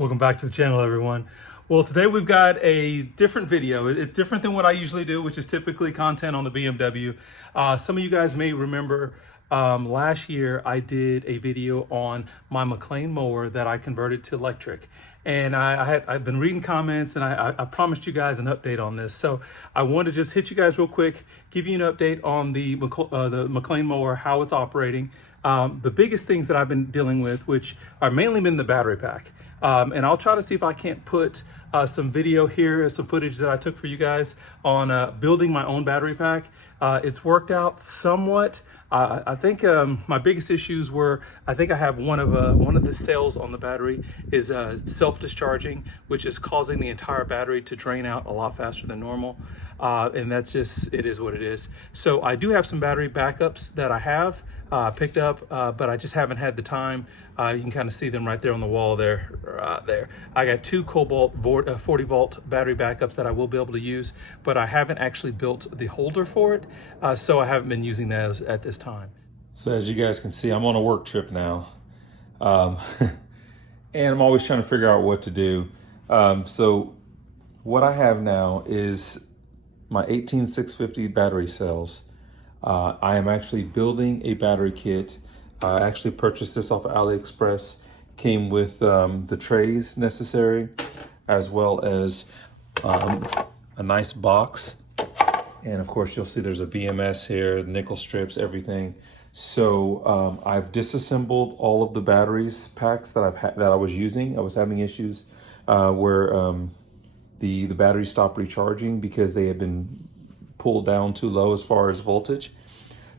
Welcome back to the channel, everyone. Well, today we've got a different video. It's different than what I usually do, which is typically content on the BMW. Some of you guys may remember last year I did a video on my Mclane mower that I converted to electric. And I've been reading comments, and I promised you guys an update on this. So I want to just hit you guys real quick, give you an update on the Mclane mower, how it's operating. The biggest things that I've been dealing with, which are mainly been the battery pack. And I'll try to see if I can't put some video here, some footage that I took for you guys on building my own battery pack. It's worked out somewhat. I think my biggest issues were, I think I have one of the cells on the battery is self-discharging, which is causing the entire battery to drain out a lot faster than normal. And that's just, it is what it is. So I do have some battery backups that I have picked up, but I just haven't had the time. You can kind of see them right there on the wall there. I got two 40 volt battery backups that I will be able to use, but I haven't actually built the holder for it. So I haven't been using those at this time. So as you guys can see, I'm on a work trip now. And I'm always trying to figure out what to do. So what I have now is my 18650 battery cells. I am actually building a battery kit. I actually purchased this off of AliExpress. Came with the trays necessary, as well as a nice box. And of course, you'll see there's a BMS here, nickel strips, everything. So I've disassembled all of the batteries packs that I was using. I was having issues where the batteries stopped recharging because they had been pulled down too low as far as voltage.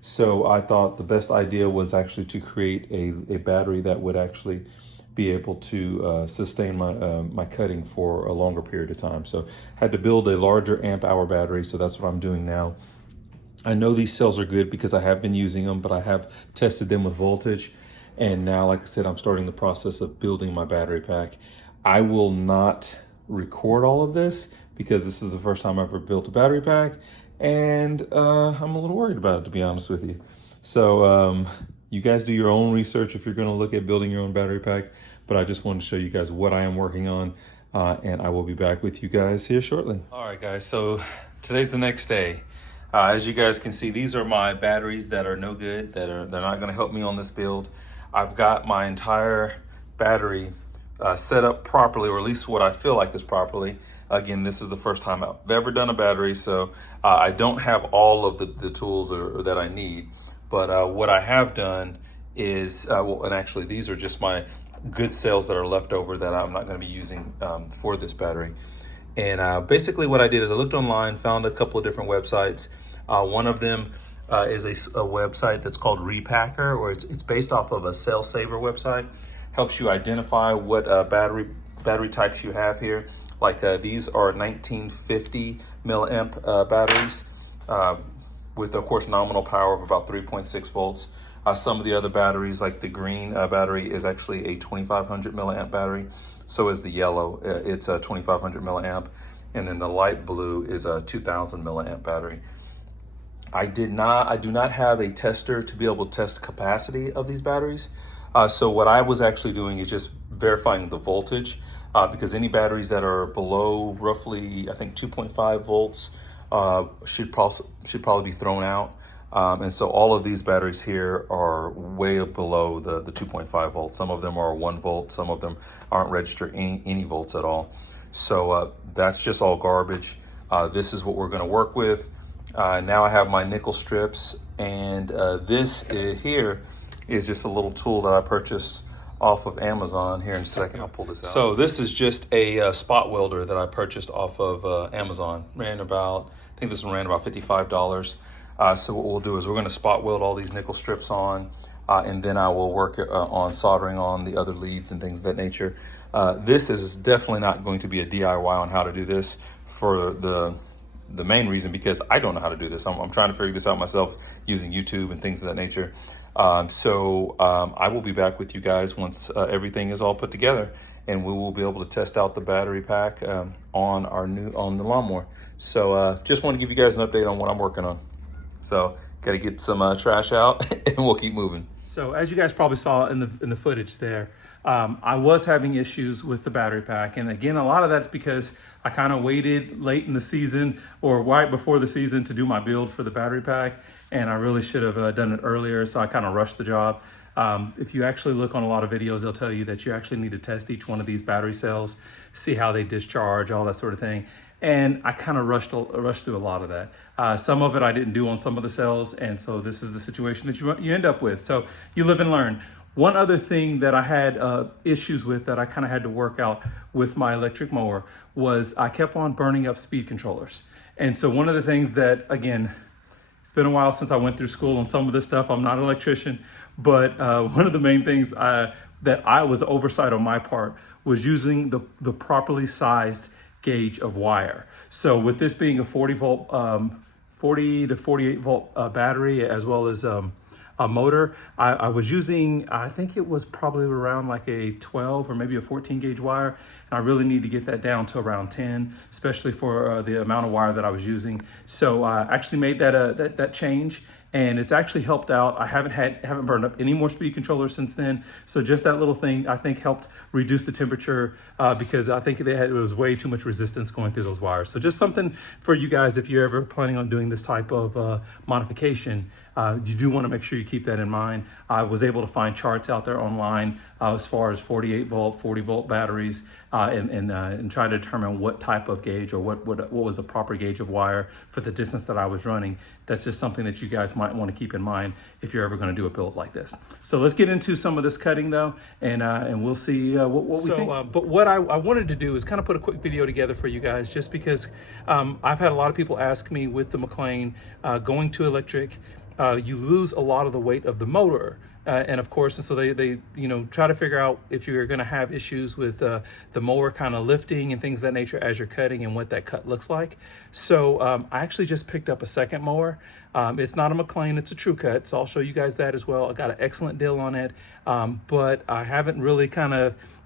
So I thought the best idea was actually to create a battery that would actually be able to sustain my cutting for a longer period of time. So had to build a larger amp hour battery, so that's what I'm doing now. I know these cells are good because I have been using them, but I have tested them with voltage. And now, like I said, I'm starting the process of building my battery pack. I will not record all of this because this is the first time I've ever built a battery pack. And I'm a little worried about it, to be honest with you. So you guys do your own research if you're going to look at building your own battery pack. But I just wanted to show you guys what I am working on. And I will be back with you guys here shortly. All right, guys. So today's the next day. As you guys can see, these are my batteries that are no good. They're not going to help me on this build. I've got my entire battery set up properly, or at least what I feel like is properly. Again, this is the first time I've ever done a battery, so I don't have all of the tools or that I need. But what I have done is, well, and actually these are just my good cells that are left over that I'm not going to be using for this battery. And basically what I did is I looked online, found a couple of different websites. One of them is a website that's called Repacker, or it's based off of a Cell Saver website. Helps you identify what battery types you have here. Like these are 1950 milliamp batteries with, of course, nominal power of about 3.6 volts. Some of the other batteries, like the green battery, is actually a 2500 milliamp battery. So is the yellow. It's a 2500 milliamp. And then the light blue is a 2000 milliamp battery. I do not have a tester to be able to test capacity of these batteries. So what I was actually doing is just verifying the voltage, because any batteries that are below roughly, I think 2.5 volts should probably be thrown out. And so all of these batteries here are way below the 2.5 volts. Some of them are 1 volt, some of them aren't registered any volts at all. So that's just all garbage. This is what we're gonna work with. Now I have my nickel strips, and this here is just a little tool that I purchased off of Amazon. Here in a second, I'll pull this out. So this is just a spot welder that I purchased off of Amazon. I think this one ran about $55. So what we'll do is we're gonna spot weld all these nickel strips on, and then I will work on soldering on the other leads and things of that nature. This is definitely not going to be a DIY on how to do this, for the main reason because I don't know how to do this. I'm trying to figure this out myself using YouTube and things of that nature. So I will be back with you guys once everything is all put together, and we will be able to test out the battery pack on the lawnmower. So just want to give you guys an update on what I'm working on. So got to get some trash out and we'll keep moving. So as you guys probably saw in the footage there, I was having issues with the battery pack. And again, a lot of that's because I kind of waited late in the season or right before the season to do my build for the battery pack. And I really should have done it earlier. So I kind of rushed the job. If you actually look on a lot of videos, they'll tell you that you actually need to test each one of these battery cells, see how they discharge, all that sort of thing. And I kind of rushed through a lot of that. Some of it I didn't do on some of the cells, and so this is the situation that you end up with. So you live and learn. One other thing that I had issues with that I kind of had to work out with my electric mower was I kept on burning up speed controllers. And so one of the things that, again, it's been a while since I went through school on some of this stuff. I'm not an electrician, but one of the main things that I was oversight on my part was using the properly sized gauge of wire. So with this being a 40 to 48 volt battery, as well as a motor, I was using, I think it was probably around like a 12 or maybe a 14 gauge wire. And I really need to get that down to around 10, especially for the amount of wire that I was using. So I actually made that change, and it's actually helped out. I haven't burned up any more speed controllers since then. So just that little thing, I think, helped reduce the temperature because I think it was way too much resistance going through those wires. So just something for you guys, if you're ever planning on doing this type of modification, you do want to make sure you keep that in mind. I was able to find charts out there online as far as 48 volt, 40 volt batteries, and try to determine what type of gauge or what was the proper gauge of wire for the distance that I was running. That's just something that you guys might want to keep in mind if you're ever going to do a build like this. So let's get into some of this cutting though, and we'll see what we think. But what I wanted to do is kind of put a quick video together for you guys, just because I've had a lot of people ask me with the Mclane going to electric, you lose a lot of the weight of the motor. And of course, and so they try to figure out if you're going to have issues with the mower kind of lifting and things of that nature as you're cutting and what that cut looks like. So I actually just picked up a second mower. It's not a Mclane, it's a Tru Cut. So I'll show you guys that as well. I got an excellent deal on it, but I haven't really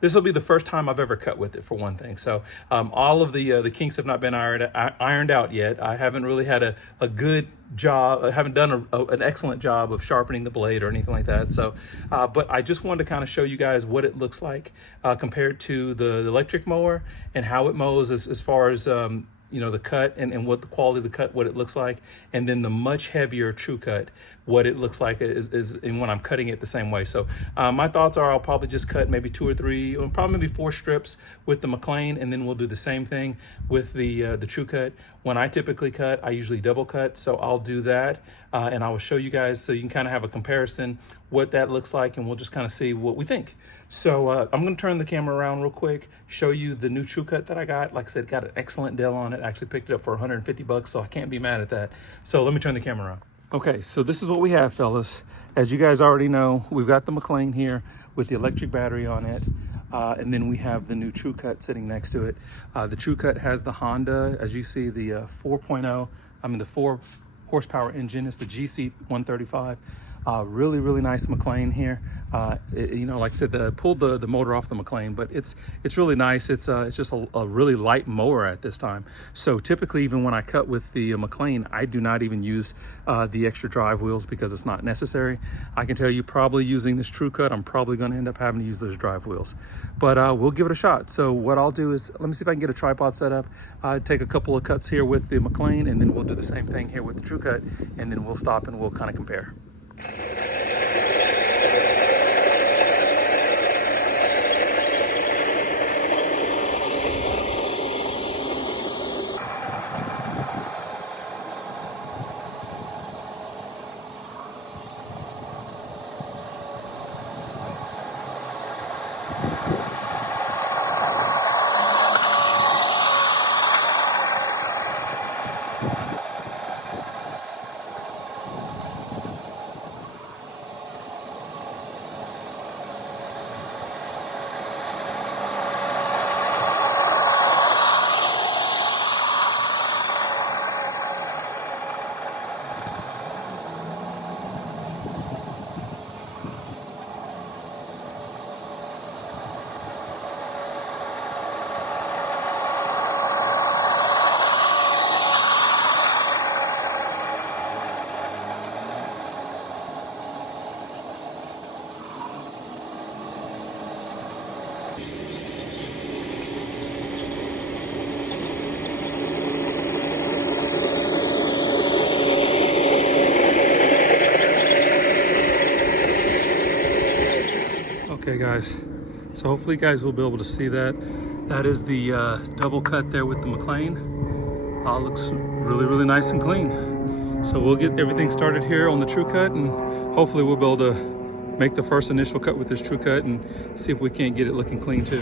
this will be the first time I've ever cut with it, for one thing. So all of the kinks have not been ironed out yet. I haven't really had a good job. I haven't done an excellent job of sharpening the blade or anything like that. So, but I just wanted to kind of show you guys what it looks like compared to the electric mower and how it mows as far as the cut and what the quality of the cut, what it looks like, and then the much heavier Tru Cut, what it looks like is and when I'm cutting it the same way. So my thoughts are I'll probably just cut maybe 2 or 3, or probably maybe 4 strips with the Mclane, and then we'll do the same thing with the Tru Cut. When I typically cut, I usually double cut, so I'll do that, and I will show you guys so you can kind of have a comparison what that looks like, and we'll just kind of see what we think. So I'm going to turn the camera around real quick, show you the new Tru Cut that I got. Like I said, got an excellent deal on it. I actually picked it up for 150 bucks, so I can't be mad at that. So let me turn the camera around. Okay, so this is what we have, fellas. As you guys already know, we've got the Mclane here with the electric battery on it. And then we have the new Tru Cut sitting next to it. The Tru Cut has the Honda, as you see, the 4 horsepower engine. It's the GC 135. Really, really nice Mclane here. Like I said, pulled the motor off the Mclane, but it's really nice. It's just a really light mower at this time. So typically, even when I cut with the Mclane, I do not even use the extra drive wheels because it's not necessary. I can tell you, probably using this Tru Cut, I'm probably going to end up having to use those drive wheels, but we'll give it a shot. So what I'll do is, let me see if I can get a tripod set up. Take a couple of cuts here with the Mclane, and then we'll do the same thing here with the Tru Cut, and then we'll stop and we'll kind of compare. So hopefully you guys will be able to see that. That is the double cut there with the Mclane. Looks really, really nice and clean. So we'll get everything started here on the Tru Cut, and hopefully we'll be able to make the first initial cut with this Tru Cut and see if we can't get it looking clean too.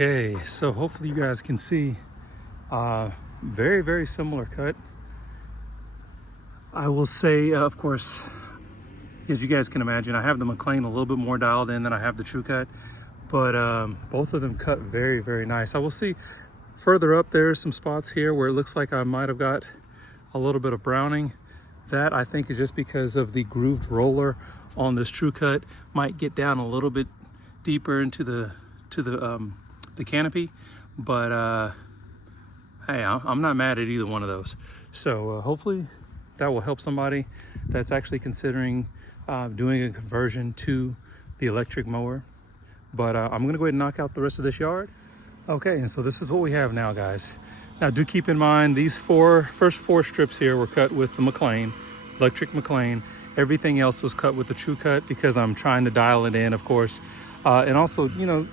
Okay, so hopefully you guys can see very, very similar cut. I will say, of course, as you guys can imagine, I have the Mclane a little bit more dialed in than I have the Tru Cut, but both of them cut very, very nice. I will see further up there some spots here where it looks like I might have got a little bit of browning. That I think is just because of the grooved roller on this Tru Cut. Might get down a little bit deeper into the canopy, but hey, I'm not mad at either one of those. So hopefully that will help somebody that's actually considering doing a conversion to the electric mower. But I'm gonna go ahead and knock out the rest of this yard. Okay, and so this is what we have now, guys. Now do keep in mind these first four strips here were cut with the Mclane, electric Mclane. Everything else was cut with the Tru Cut because I'm trying to dial it in, of course. And also, you know,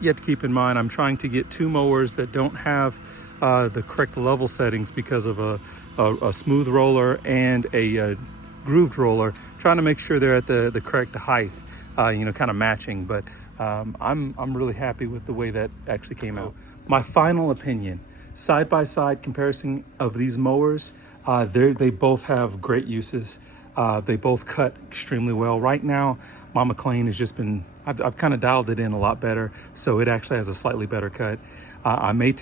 you have to keep in mind, I'm trying to get two mowers that don't have the correct level settings because of a smooth roller and a grooved roller, trying to make sure they're at the correct height, you know, kind of matching. But I'm really happy with the way that actually came out. My final opinion, side-by-side comparison of these mowers, they both have great uses. They both cut extremely well. Right now, my Mclane has just been, I've kind of dialed it in a lot better, so it actually has a slightly better cut. I may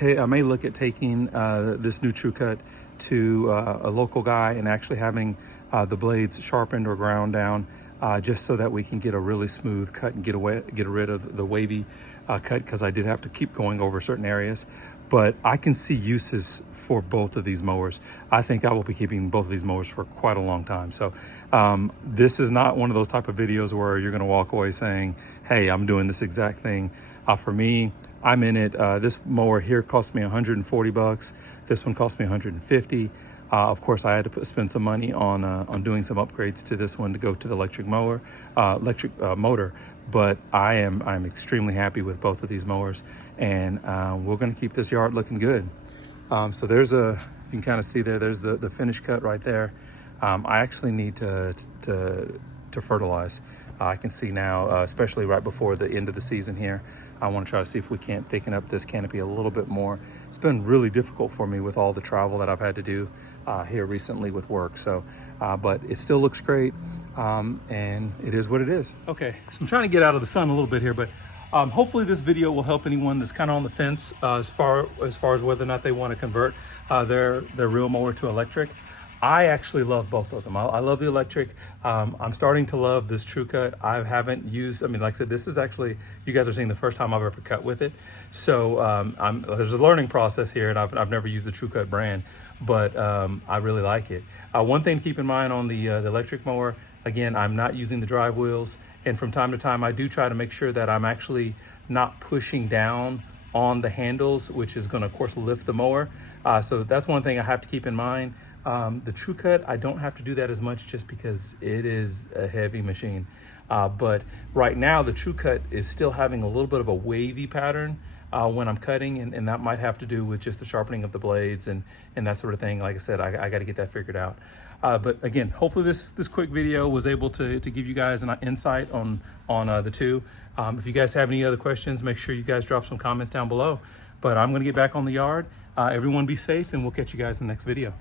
look at taking this new Tru Cut to a local guy and actually having the blades sharpened or ground down, just so that we can get a really smooth cut and get rid of the wavy cut, because I did have to keep going over certain areas. But I can see uses for both of these mowers. I think I will be keeping both of these mowers for quite a long time. So this is not one of those type of videos where you're gonna walk away saying, hey, I'm doing this exact thing. For me, I'm in it. This mower here cost me 140 bucks. This one cost me 150. Of course, I had to spend some money on doing some upgrades to this one to go to the electric mower, motor. But I'm extremely happy with both of these mowers, and we're going to keep this yard looking good. So there's you can kind of see there's the finished cut right there. I actually need to fertilize. I can see now, especially right before the end of the season here, I want to try to see if we can't thicken up this canopy a little bit more. It's been really difficult for me with all the travel that I've had to do here recently with work. So, but it still looks great, and it is what it is. Okay, so I'm trying to get out of the sun a little bit here, but hopefully this video will help anyone that's kind of on the fence as far as whether or not they want to convert their real mower to electric. I actually love both of them. I love the electric. I'm starting to love this Tru Cut. I haven't used, I mean, like I said, this is actually, you guys are seeing the first time I've ever cut with it. So there's a learning process here, and I've never used the Tru Cut brand, but I really like it. One thing to keep in mind on the electric mower, again, I'm not using the drive wheels, And from time to time, I do try to make sure that I'm actually not pushing down on the handles, which is going to, of course, lift the mower. So that's one thing I have to keep in mind. The Tru Cut, I don't have to do that as much just because it is a heavy machine. But right now, the Tru Cut is still having a little bit of a wavy pattern when I'm cutting, and that might have to do with just the sharpening of the blades and that sort of thing. Like I said, I got to get that figured out. But again, hopefully this quick video was able to give you guys an insight on the two. If you guys have any other questions, make sure you guys drop some comments down below. But I'm going to get back on the yard. Everyone be safe, and we'll catch you guys in the next video.